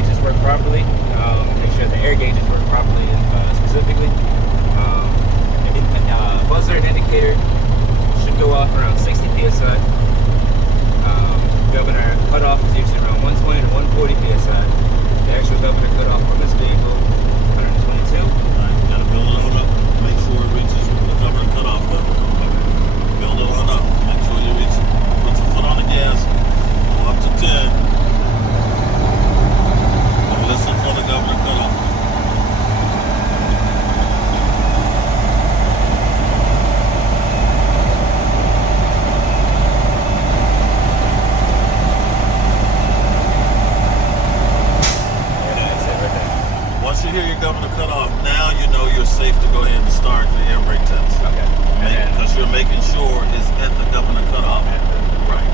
gauges work properly. Make sure the air gauges work properly, specifically. Buzzer and indicator should go off around 60 psi. Governor cutoff is usually around 120 to 140 psi. The actual governor cutoff on this vehicle, 122. All right, you gotta build it on up. Make sure it reaches the governor cutoff level. Build it on up. Make sure you reach. Put your foot on the gas. Go up to 10. And listen for the governor cutoff. Once you hear your governor cut off, now you know you're safe to go ahead and start the air brake test. Okay. Because you're making sure it's at the governor cutoff. Right.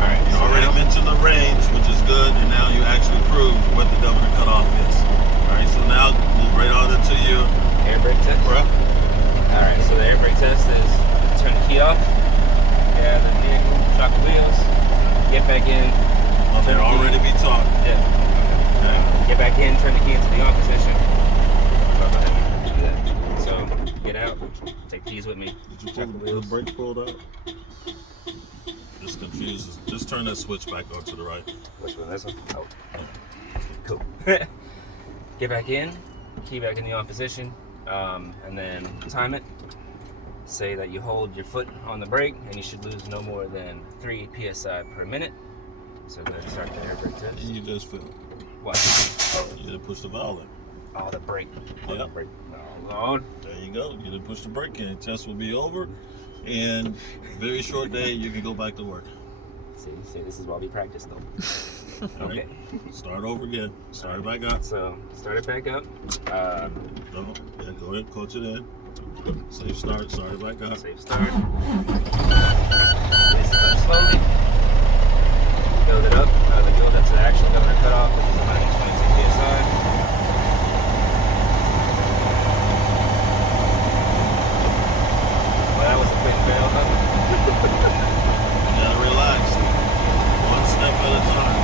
All right. You already mentioned the range, which is good, and now you actually proved what the governor cutoff is. All right. So now move right on into your air brake test. Right. All right. So the air brake test is turn the key off, get out of the vehicle, shock the wheels, get back in. Oh, they're already be taught. Yeah. Get back in, turn the key into the on position. Do that. So, get out, take the keys with me. Did you pull the brake pulled out? This confuses. Just turn that switch back onto the right. Which one? This one? Oh. Cool. Get back in, key back in the on position, and then time it. Say that you hold your foot on the brake, and you should lose no more than 3 psi per minute. So go ahead and start the air brake test. And you just feel. What? You didn't push the valve in. Oh, the brake. Yeah. The brake. Oh, Lord. There you go. You didn't push the brake in. Test will be over. And very short day, you can go back to work. See, this is why we practice, though. Okay. Right. Start over again. Start it back up. So, start it back up. No, yeah, go ahead, coach it in. Safe start it back up. Safe start. Release it up slowly. Build it up. Build up to the actual governor cutoff, which is 122 psi. Well, that was a quick fail, huh? You gotta relax. One step at a time.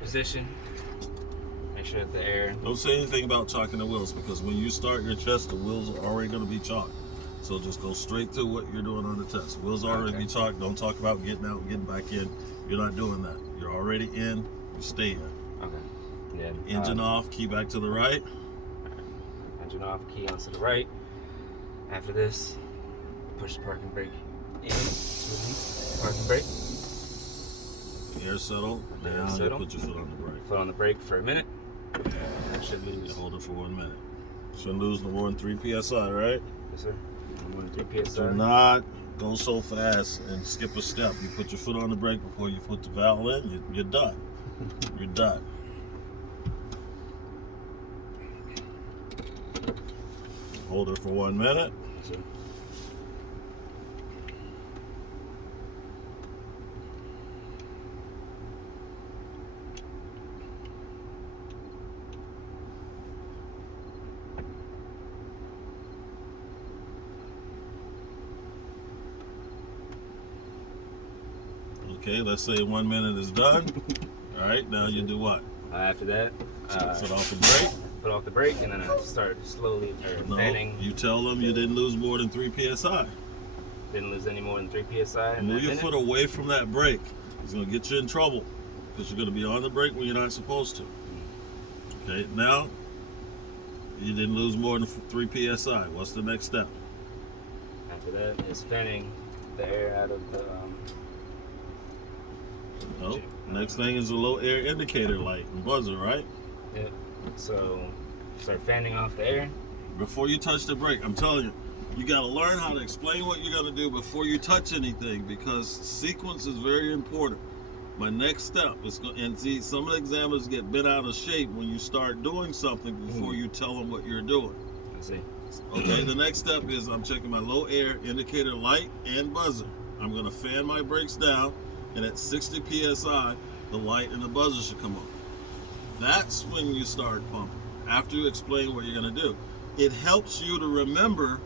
Position. Make sure that the air. Don't say anything about chalking the wheels, because when you start your test, the wheels are already going to be chalked. So just go straight to what you're doing on the test. Wheels are already be chalked. Don't talk about getting out and getting back in. You're not doing that. You're already in. You stay in. Okay. Yeah. Engine off. Key back to the right. Engine off. Key onto the right. After this, push the parking brake in. Parking brake. Air settle. Now you put your foot on the brake. Foot on the brake for a minute. Should lose. Hold it for 1 minute. Shouldn't lose no more than 3 psi, right? Yes, sir. No more than 3 psi. Do not go so fast and skip a step. You put your foot on the brake before you put the valve in, you're done. You're done. Hold it for 1 minute. Yes, sir. Okay, let's say 1 minute is done. All right, now you do what? After that, foot off the brake. Foot off the brake, and then I start slowly fanning. You tell them you didn't lose more than 3 psi. Didn't lose any more than 3 psi. Move your foot away from that brake. It's gonna get you in trouble because you're gonna be on the brake when you're not supposed to. Okay, now you didn't lose more than 3 psi. What's the next step? After that is fanning the air out of the. Nope. Next thing is a low air indicator light and buzzer, right? Yep. So start fanning off the air. Before you touch the brake, I'm telling you, you got to learn how to explain what you're going to do before you touch anything, because sequence is very important. My next step is going, and see, some of the examiners get bent out of shape when you start doing something before you tell them what you're doing. I see. Okay, the next step is I'm checking my low air indicator light and buzzer. I'm going to fan my brakes down, and at 60 psi, the light and the buzzer should come on. That's when you start pumping, after you explain what you're going to do. It helps you to remember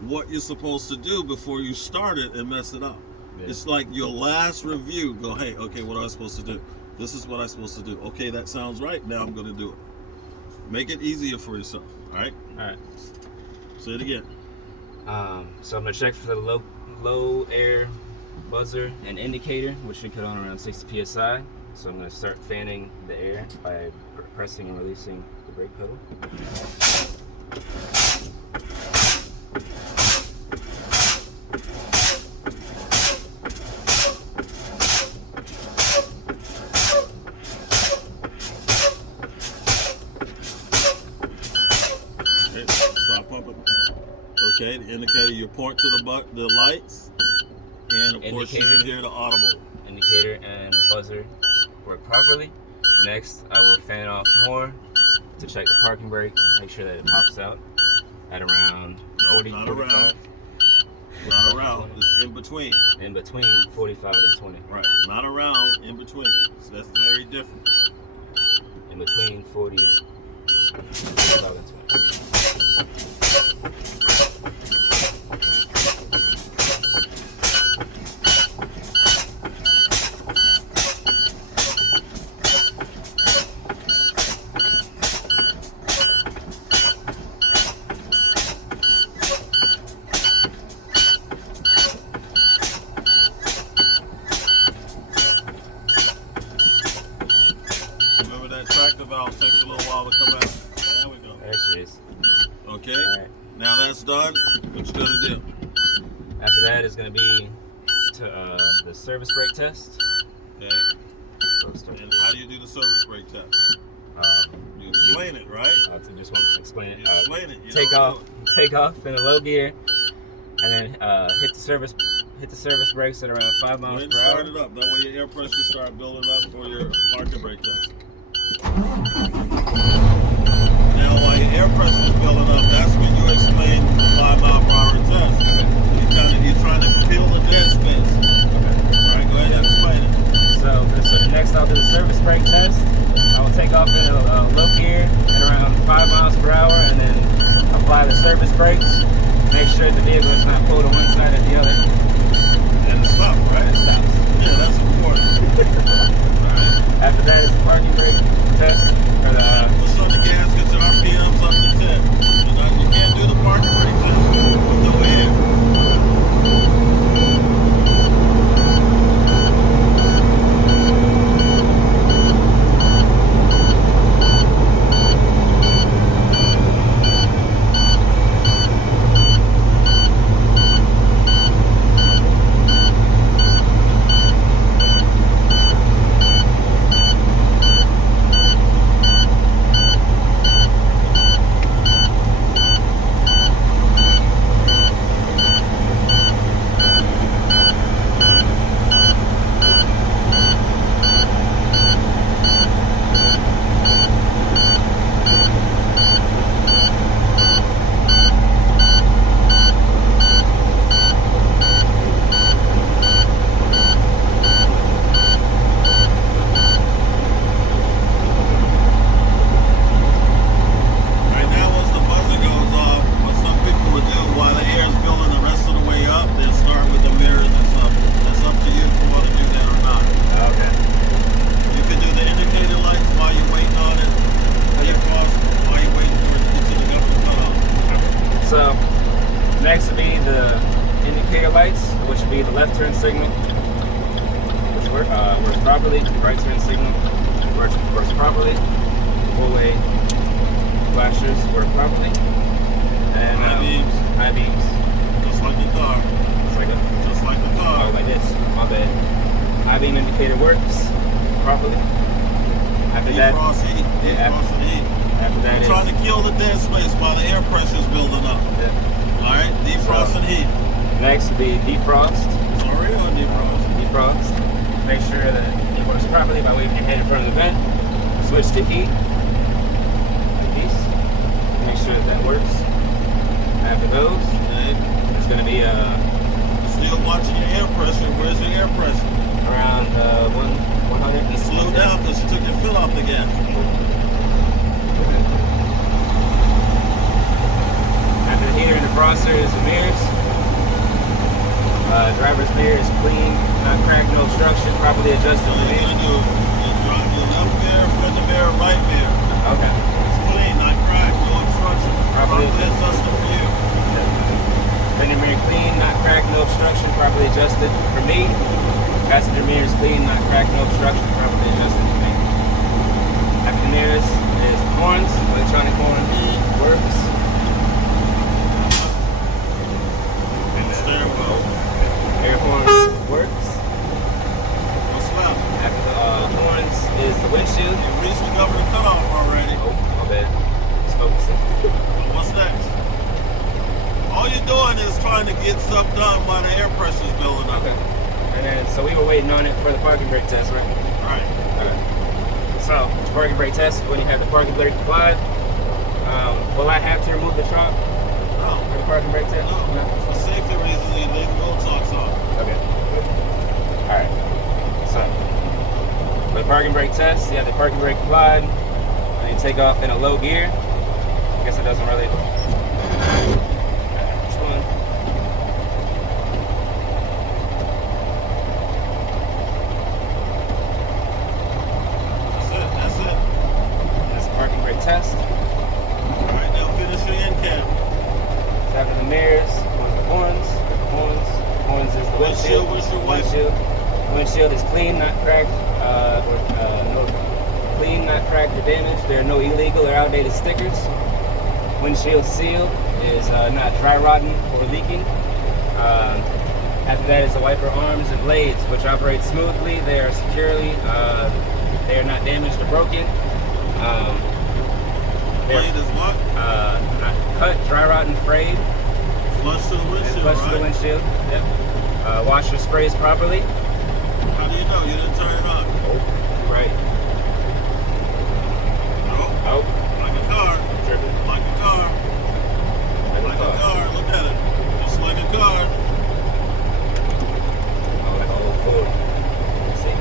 what you're supposed to do before you start it and mess it up. Yeah. It's like your last review. Go, hey, okay, what am I supposed to do? This is what I'm supposed to do. Okay, that sounds right. Now I'm going to do it. Make it easier for yourself. All right? All right. Say it again. So I'm going to check for the low air buzzer and indicator, which should cut on around 60 psi. So I'm going to start fanning the air by pressing and releasing the brake pedal. Okay, stop pumping. Okay, the indicator, you point to the lights, and of course you can hear the audible. Indicator and buzzer work properly. Next, I will fan off more to check the parking brake, make sure that it pops out at around 40, not 45. Around. Not around, it's in between. In between 45 and 20. Right, not around, in between. So that's very different. In between 40, 45 and 20. Tractor valve takes a little while to come out. There we go. There she is. Okay. All right. Now that's done. What you gonna do? After that is going to be to the service brake test. Okay. So and how do you do the service brake test? You explain it, right? I just want to explain it. You explain it. You Take off in a low gear, and then hit the service brakes at around 5 miles per hour. Start it up. That way your air pressure start building up for your parking brake test. Now, while your air pressure is building up, that's when you explain the 5 mile per hour test. You're trying to fill the dead space. All right, go ahead and explain it. So next, I'll do the service brake test. I will take off in a low gear at around 5 miles per hour, and then apply the service brakes. Make sure the vehicle is not pulled on one side or the other. And it stops, right? It stops. Yeah, that's important. Right. After that is the parking brake test. Push on the gas, get your RPMs up to 10. You can't do the parking brake test with no air. which would be the left turn signal, which works properly. The right turn signal works properly. Four-way flashers work properly. And high beams. Just like the car. Just like the car. Oh, like this. My bad. High beam indicator works properly. After that, defrost heat. Defrost and heat. After that, trying to kill the dead space while the air pressure is building up. Yeah. All right, defrost and heat. Next will be defrost. Sorry, or defrost? Defrost. Make sure that it works properly by waving your hand in front of the vent. Switch to heat. Like this. Make sure that works. After those, there's going to be still watching your air pressure. Where's your air pressure? Around 100. And slow down because you took your fill off the gas. After the heater and defroster is the mirrors. Driver's mirror is clean, not cracked, no obstruction, properly adjusted. So you're going to do your left mirror, front mirror, right mirror. Okay. It's clean, not cracked, no obstruction. Properly adjusted for you. Fender mirror clean, not cracked, no obstruction, properly adjusted for me. Passenger mirror is clean, not cracked, no obstruction, properly adjusted for me. After the mirrors is horns, electronic horn works. And the steering wheel. Air horn works. What's left? After the horns is the windshield. You reached the governor cutoff already. Oh, my bad. Just focusing. What's next? All you're doing is trying to get stuff done while the air pressure is building up. Okay. And then, so we were waiting on it for the parking brake test, right? Right. Okay. So, parking brake test, when you have the parking brake applied, will I have to remove the trunk for the parking brake test? No. For safety reasons, you leave the wheel chocks on. Okay. Alright. So, for the parking brake test, you have the parking brake applied, and you take off in a low gear. I guess it doesn't really... Test. Alright, now finish your end cap. After the mirrors, the horns. The horns is the windshield. The windshield is clean, not cracked, clean, not cracked or damaged. There are no illegal or outdated stickers. Windshield seal is not dry rotting or leaking. After that is the wiper arms and blades, which operate smoothly. They are securely. They are not damaged or broken. Blade is what? Not cut, dry rotting, frayed. Flush to the windshield, Flush to the windshield, yep. Washer sprays properly. How do you know? You didn't turn it on. Right. Oh. Like a car. Tripping. Like a car. Like a car. Look at it. Just like a car. Oh, like an old Ford. See?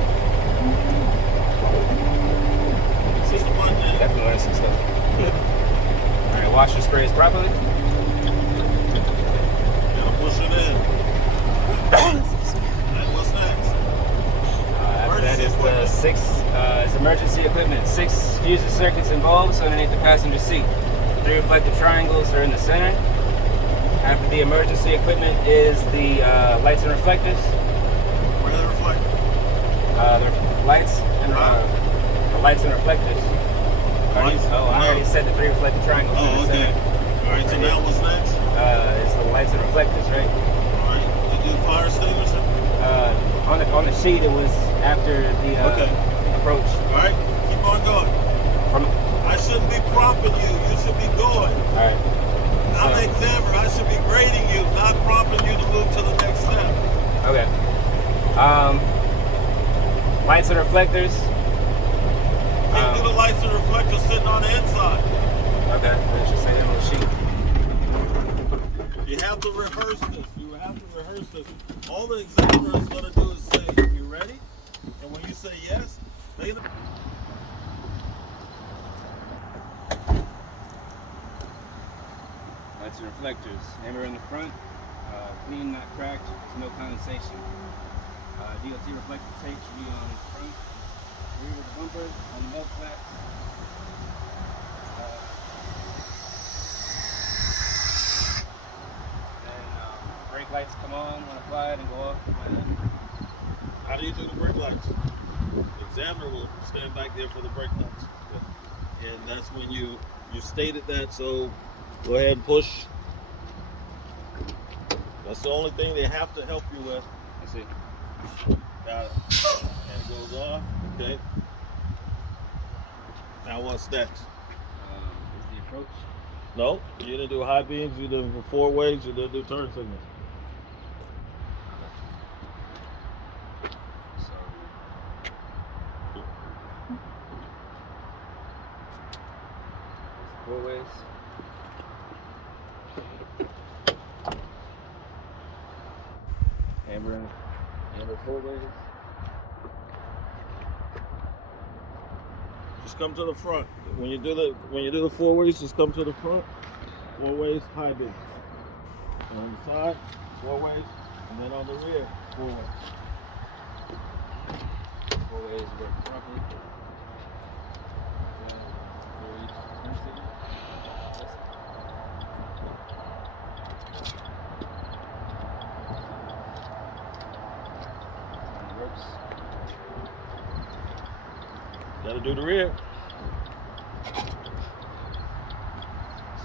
Definitely learned some stuff. Alright, wash your sprays properly. Gotta push it in. And what's next? After that is the is emergency equipment. 6 fusion circuits involved, so underneath the passenger seat. 3 reflective triangles are in the center. After the emergency equipment is the lights and reflectors. Where are the reflectors? The lights and reflectors. I already said the 3 reflective triangles. Oh, okay. Alright, so now what's next? It's the lights and reflectors, right? Alright, you do fire extinguisher? On the sheet, it was after the approach. Alright, keep on going. I shouldn't be prompting you. You should be going. Alright. I'm the examiner. I should be grading you, not prompting you to move to the next step. Okay. Lights and reflectors. Can't do the lights and reflectors sitting on the inside. Okay, I should say it on the sheet. You have to rehearse this. You have to rehearse this. All the examiner is going to do is say, "You ready?" And when you say yes, they. Lights and reflectors. Hammer in the front. Clean, not cracked. No condensation. DOT reflector tape should be on the front. Rear of the bumper on the mud flaps. Then brake lights come on when applied and go off when. How do you do the brake lights? The examiner will stand back there for the brake lights. And that's when you You stated that, so go ahead and push. That's the only thing they have to help you with. I see. Got it. And it goes off. Okay. Now what's next? Is the approach? No, you didn't do high beams. You did for 4 ways. You didn't do turn signals. So 4 ways. Hammer 4 ways. Just come to the front. When you do the 4 ways, just come to the front. 4 ways, high beam. On the side, 4 ways, and then on the rear, 4 ways. 4 ways work properly. Gotta do the rear.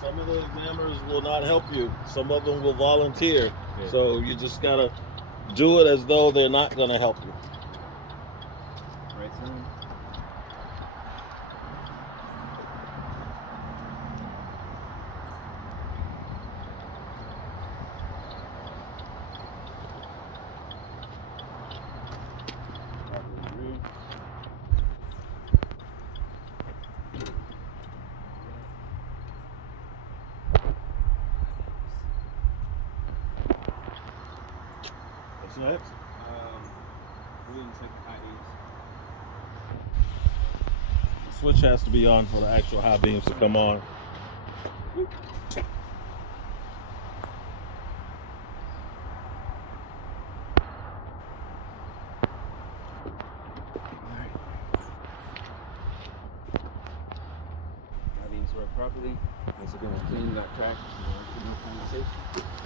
Some of the examiners will not help you. Some of them will volunteer. Yeah. So you just gotta do it as though they're not gonna help you. Right side. What's next? We didn't check the high beams. The switch has to be on for the actual high beams to come on. High beams work properly. Once again, clean, not cracked. No condensation.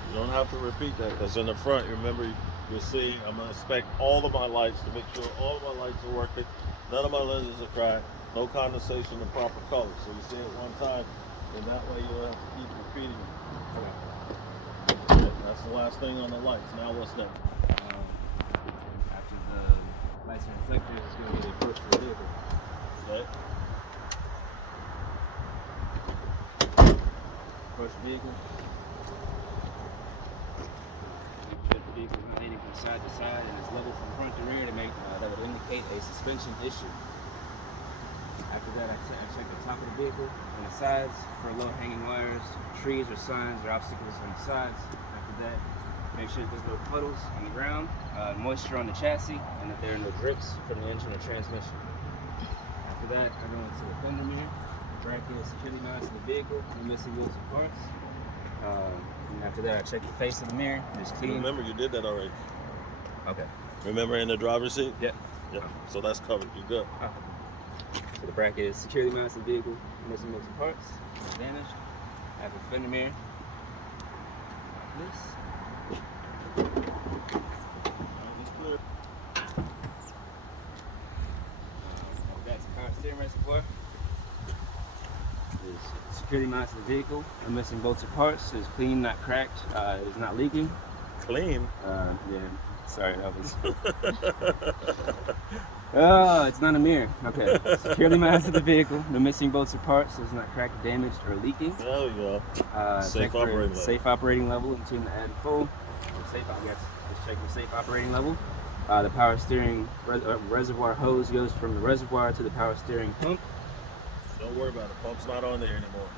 You don't have to repeat that because in the front, remember, you'll see I'm going to inspect all of my lights to make sure all of my lights are working. None of my lenses are cracked. No condensation, the proper color. So you see it one time, and that way you don't have to keep repeating it. Okay, that's the last thing on the lights. Now what's next? After the lights and reflectors, it's going to be the approach for the vehicle. Okay. Approach the vehicle. If the vehicle is not leaning from side to side and is level from front to rear, that would indicate a suspension issue. After that, I check the top of the vehicle and the sides for low-hanging wires, trees or signs or obstacles on the sides. After that, make sure that there's no puddles on the ground, moisture on the chassis, and that there are no drips from the engine or transmission. After that, I go into the fender mirror, bracket security mounts in the vehicle, no missing wheels and parts. And after that, I check the face of the mirror. It's clean. Remember, you did that already. Okay. Remember in the driver's seat? Yep. Yep. So that's covered. You're good. Oh. So the bracket is security mounts in the vehicle, no missing wheels and parts, no damage. I have a fender mirror. Like this. That's a power steering reservoir. There's security mounts in the vehicle, no missing bolts or parts. It's clean, not cracked. It is not leaking. Clean. Yeah. Sorry, Elvis. Oh, it's not a mirror. Okay. Securely mounted the vehicle. No missing bolts or parts. It's not cracked, damaged, or leaking. There we go. Safe Check for operating level. safe operating level and tune the add full. Safe, I guess. Just check for safe operating level. The power steering reservoir hose goes from the reservoir to the power steering pump. Don't worry about it. Pump's not on there anymore.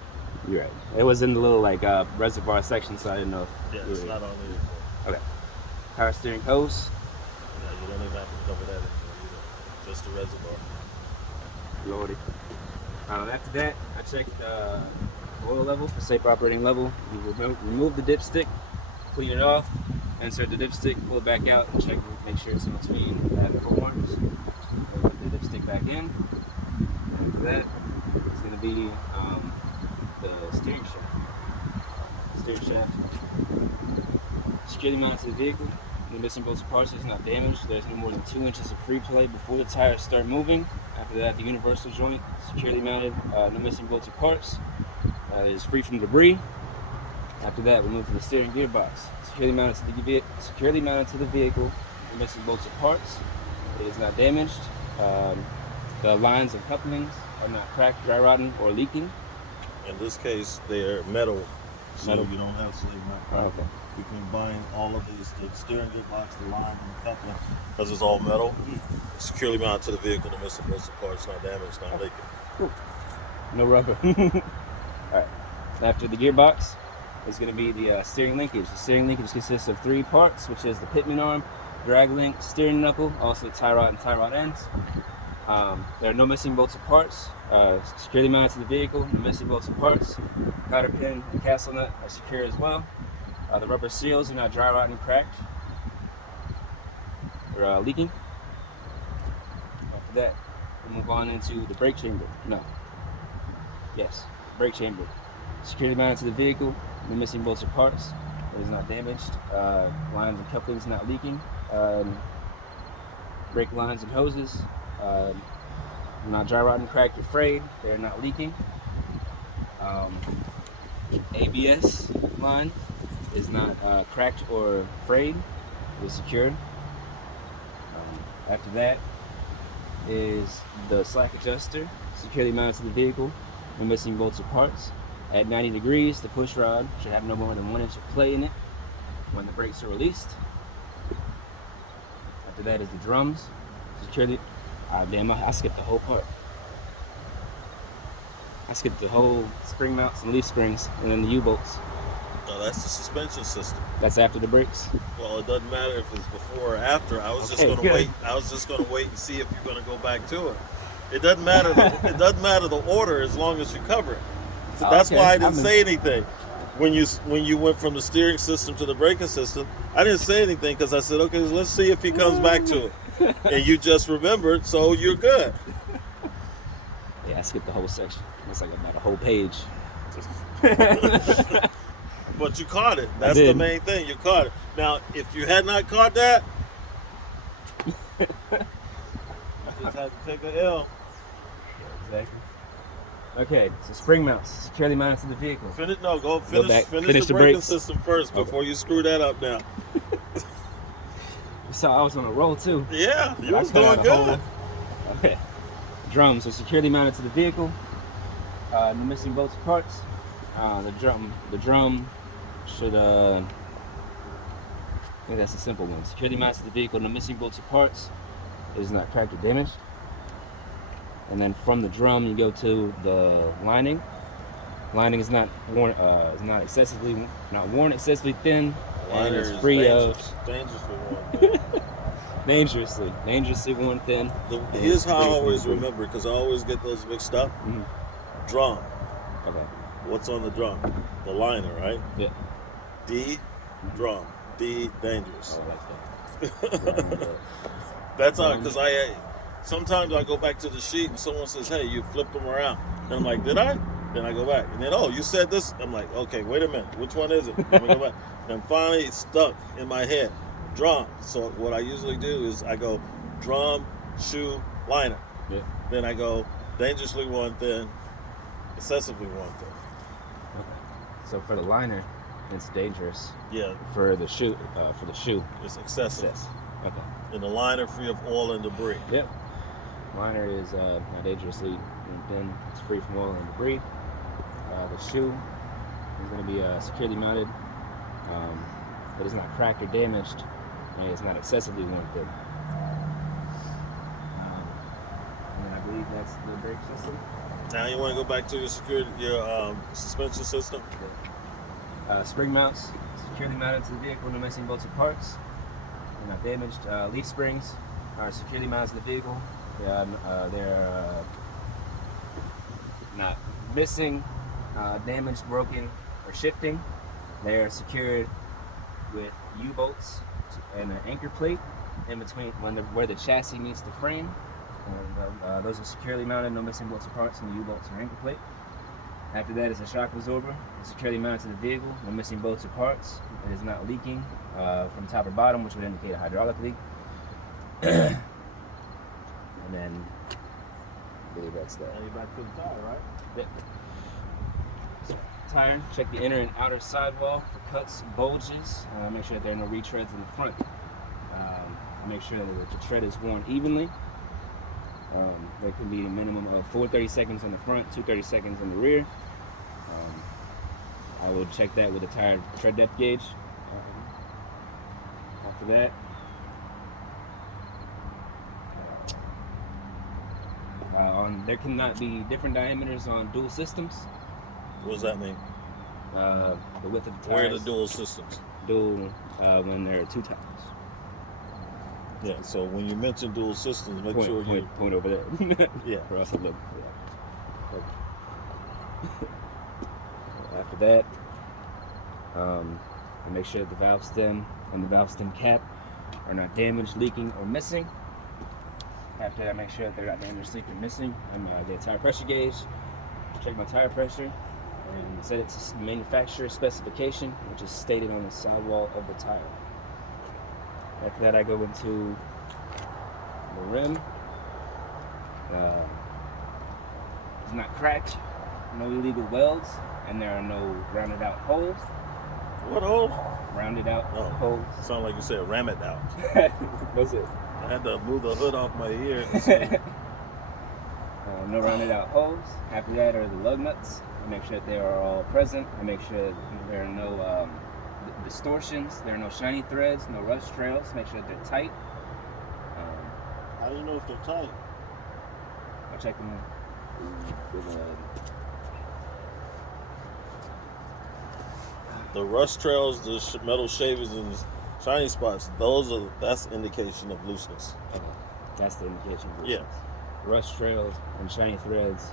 You're right. It was in the little reservoir section, so I didn't know. Yeah, it's not on there anymore. Okay. Power steering hose. Yeah, you don't even have to cover that anymore either. Just the reservoir. Lordy. After that, I checked the oil level for safe operating level. You remove the dipstick, clean it off, insert the dipstick, pull it back out, and check, make sure it's in between the 4 marks. Put the dipstick back in. After that, it's going to be the steering shaft. Steering shaft. Security mounted to the vehicle. No missing bolts or parts. It's not damaged. There's no more than 2 inches of free play before the tires start moving. After that, the universal joint, securely mounted, no missing bolts or parts. It is free from debris. After that, we move to the steering gearbox. Securely mounted to the vehicle. The missing bolts and parts. It is not damaged. The lines and couplings are not cracked, dry rotting, or leaking. In this case, they're metal, so Metal. you don't have slave mat. Oh, okay. You can combine all of these, the steering gearbox, the line, and the coupling, because it's all metal. Securely mounted to the vehicle, the missing bolts and parts, not damaged, not leaking. No rubber. All right. After the gearbox is going to be the steering linkage. The steering linkage consists of 3 parts, which is the pitman arm, drag link, steering knuckle, also tie rod and tie rod ends. There are no missing bolts or parts. Securely mounted to the vehicle, no missing bolts or parts. Cotter pin and castle nut are secure as well. The rubber seals are not dry rotting, cracked, or leaking. After that, we'll move on into the brake chamber. Brake chamber. Securely mounted to the vehicle, no missing bolts or parts. It is not damaged. Lines and couplings not leaking. Brake lines and hoses not dry rotting, cracked, or frayed. They are not leaking. ABS line is not cracked or frayed. It is secured. After that is the slack adjuster, securely mounted to the vehicle, no missing bolts or parts. At 90 degrees, the push rod should have no more than 1 inch of play in it when the brakes are released. After that is the drums, securely. I skipped the whole part. I skipped the whole spring mounts and leaf springs, and then the U-bolts. No, that's the suspension system. That's after the brakes. Well, it doesn't matter if it's before or after. I was just Okay, going to good. wait. I was just going to wait and see if you're going to go back to it. It doesn't matter. It doesn't matter the order as long as you cover it. So that's Okay, why I didn't say anything when you went from the steering system to the braking system. I didn't say anything because I said, okay, let's see if he comes back to it. And you just remembered, so you're good. Yeah, I skipped the whole section. It's like about a whole page. But you caught it. That's the main thing. You caught it. Now, if you had not caught that, you just had to take an L. Yeah, exactly. Okay, so spring mounts, securely mounted to the vehicle. Finish back, finish the braking brakes. system first before you screw that up now. You saw I was on a roll too. Yeah, you I was cut out doing a good. Okay. Drums are securely mounted to the vehicle. No missing bolts or parts. The drum should I think that's a simple one. Securely mounted to the vehicle, no missing bolts or parts. It is not cracked or damaged. And then from the drum you go to the lining. Lining is not worn excessively thin. And Liner it's is free of dangerously worn. dangerously worn thin. Here's how I Free from always debris. remember, because I always get those mixed up. Mhm. Drum. Okay. What's on the drum? The liner, right? Yeah. D, drum. D, dangerous. Oh, like that. That's all, because sometimes I go back to the sheet and someone says, hey, you flipped them around. And I'm like, did I? Then I go back. And then, oh, you said this? I'm like, okay, wait a minute. Which one is it? Let me go back. And finally, it's stuck in my head. Drum. So what I usually do is I go drum, shoe, liner. Yeah. Then I go dangerously worn thin, excessively worn thin. Okay. So for the liner, it's dangerous. Yeah, For the shoe, it's excessive. yes. Okay. And the liner free of oil and debris. Yep. Liner is not dangerously thin. It's free from oil and debris. The shoe is going to be securely mounted, but it's not cracked or damaged, and it's not excessively worn thin. And then I believe that's the brake system. Now you want to go back to your suspension system? Spring mounts, securely mounted to the vehicle, no missing bolts or parts. They're not damaged. Leaf springs are securely mounted to the vehicle. They're not missing, damaged, broken, or shifting. They are secured with U-bolts and an anchor plate in between where the chassis meets the frame. And, those are securely mounted, no missing bolts or parts, and the U-bolts or anchor plate. After that is a shock absorber. It's securely mounted to the vehicle, no missing bolts or parts. It is not leaking from top or bottom, which would indicate a hydraulic leak. And then I believe that's that. Now you're back to the tire, right? Yep. So, tire. Check the inner and outer sidewall for cuts, bulges. Make sure that there are no retreads in the front. Make sure that the tread is worn evenly. There can be a minimum of 4 30-seconds in the front, 2 30-seconds in the rear. I will check that with a tire tread depth gauge. After that, there cannot be different diameters on dual systems. What does that mean? The width of the tires. Where are the dual systems? Dual when there are 2 tires. Yeah, so when you mention dual systems, make sure you point over there. Yeah. For us to look. Yeah. After that, make sure that the valve stem and the valve stem cap are not damaged, leaking, or missing. After that, make sure that they're not damaged, leaking, or missing. I get a tire pressure gauge, check my tire pressure, and set it to manufacturer specification, which is stated on the sidewall of the tire. After that, I go into the rim. It's not cracked, no illegal welds, and there are no rounded out holes. What holes? Rounded out holes. Sound like you said ram it out. What's it? I had to move the hood off my ear. No rounded out holes. After that are the lug nuts. I make sure that they are all present. I make sure that there are no distortions, there are no shiny threads, no rust trails. Make sure that they're tight. How do you know if they're tight? I check them with The rust trails, the metal shavings, and shiny spots, that's indication of looseness. that's the indication of looseness. Yeah. Rust trails and shiny threads,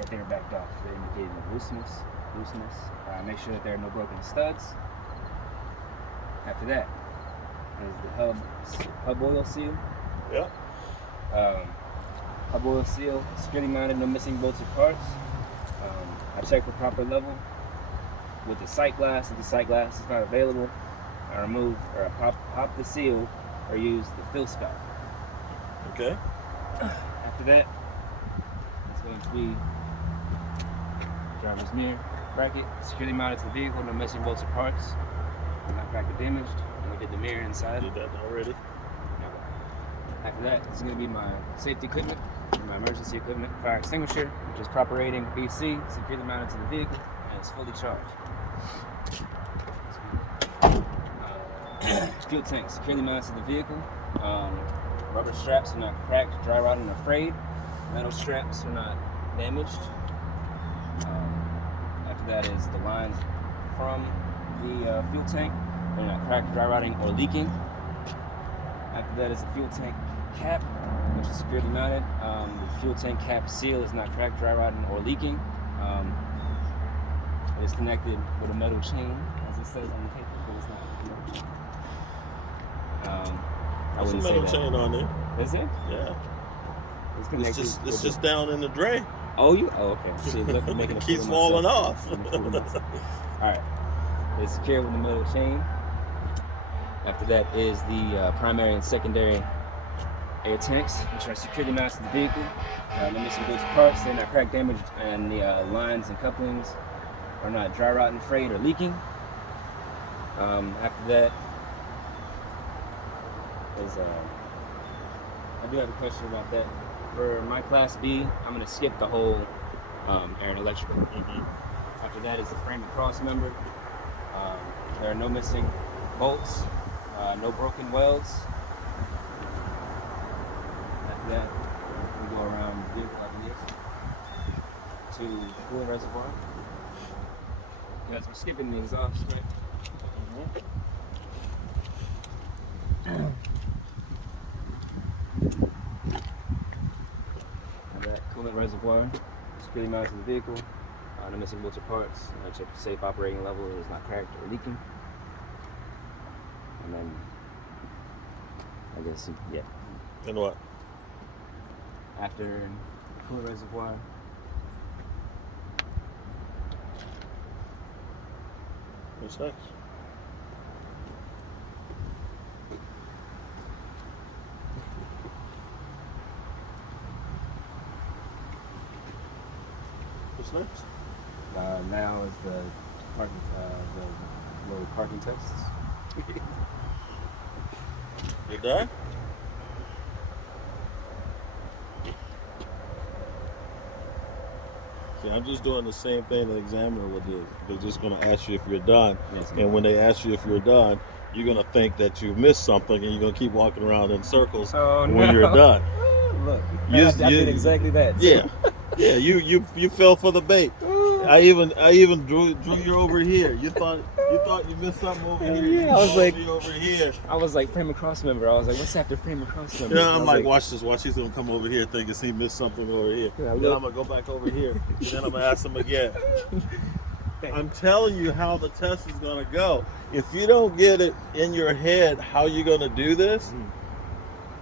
if they're backed off, they're indicating of looseness. Make sure that there are no broken studs. After that is the hub oil seal. Yeah. Hub oil seal, security mounted, no missing bolts or parts. I check for proper level with the sight glass. If the sight glass is not available, I remove or I pop the seal or use the fill spout. Okay. After that, it's going to be driver's mirror bracket, securely mounted to the vehicle, no missing bolts or parts, not cracked or damaged. And we did the mirror inside. Did that already. After that, this is going to be my safety equipment, my emergency equipment, fire extinguisher, which is proper rating BC, securely mounted to the vehicle, and it's fully charged. Fuel tank, securely mounted to the vehicle. Rubber straps are not cracked, dry rotted, or frayed. Metal straps are not damaged. After that is the lines from the fuel tank. They're not cracked, dry rotting, or leaking. After that is the fuel tank cap, which is securely mounted. The fuel tank cap seal is not cracked, dry rotting, or leaking. It is connected with a metal chain, as it says on the paper, but it's not. There's a metal chain on there. Is it? Yeah. It's connected. It's just down in the drain. Oh, okay. See, look, I'm making It a keeps fool of falling myself. off. All right. It's secured with a metal chain. After that is the primary and secondary air tanks, which are securely mounted to the vehicle. No missing bolts or parts. They're not cracked, damaged, and the lines and couplings are not dry rotting, frayed, or leaking. After that is I do have a question about that. For my Class B, I'm going to skip the whole air and electrical. Mm-hmm. After that is the frame and cross member. There are no missing bolts, no broken welds. After that, we go around the vehicle like this to the coolant reservoir. Guys, we're skipping the exhaust, right? That coolant reservoir, securely mounted to the vehicle, no missing bolts or parts. I check the safe operating level, it is not cracked or leaking. And then, I guess, yeah. Then what? After the coolant reservoir, What's next? What's next? Now is the little parking tests. You done? See, I'm just doing the same thing the examiner would do. They're just going to ask you if you're done. Yes, And when they ask you if you're done, you're going to think that you missed something and you're going to keep walking around in circles when you're done. Look, You- I did you- exactly that. Yeah. Yeah, you fell for the bait. I even drew you over here. You thought you missed something over here. Yeah, You I was called like- me over here. I was like frame across member. I was like, what's after frame across member? Yeah, I I'm was like, watch this. Watch, he's gonna come over here thinking he missed something over here. Yeah, Then look. I'm gonna go back over here. And then I'm gonna ask him again. I'm telling you how the test is gonna go. If you don't get it in your head how you're gonna do this,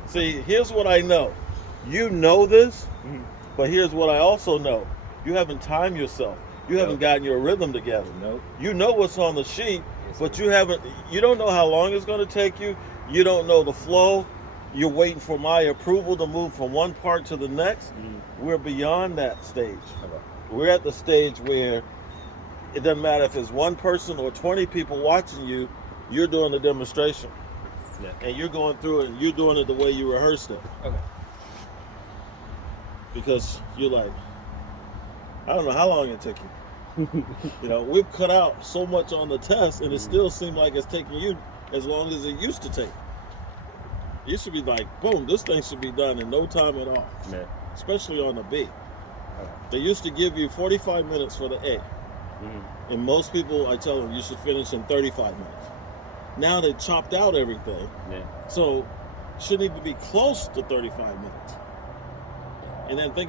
see, here's what I know. You know this, but here's what I also know. You haven't timed yourself. You haven't Nope. gotten your rhythm together. Nope. You know what's on the sheet, Yes, but sir. you don't know how long it's going to take you. You don't know the flow. You're waiting for my approval to move from one part to the next. We're beyond that stage. Okay. We're at the stage where it doesn't matter if it's one person or 20 people watching you, you're doing the demonstration. Yeah. And you're going through it and you're doing it the way you rehearsed it. Okay. Because you're like, I don't know how long it took you. You know, we've cut out so much on the test and it still seemed like it's taking you as long as it used to take. You should be like, boom, this thing should be done in no time at all. Yeah. Especially on the B. Okay. They used to give you 45 minutes for the A. And most people, I tell them, you should finish in 35 minutes. Now they chopped out everything. Yeah. So shouldn't even be close to 35 minutes. And then think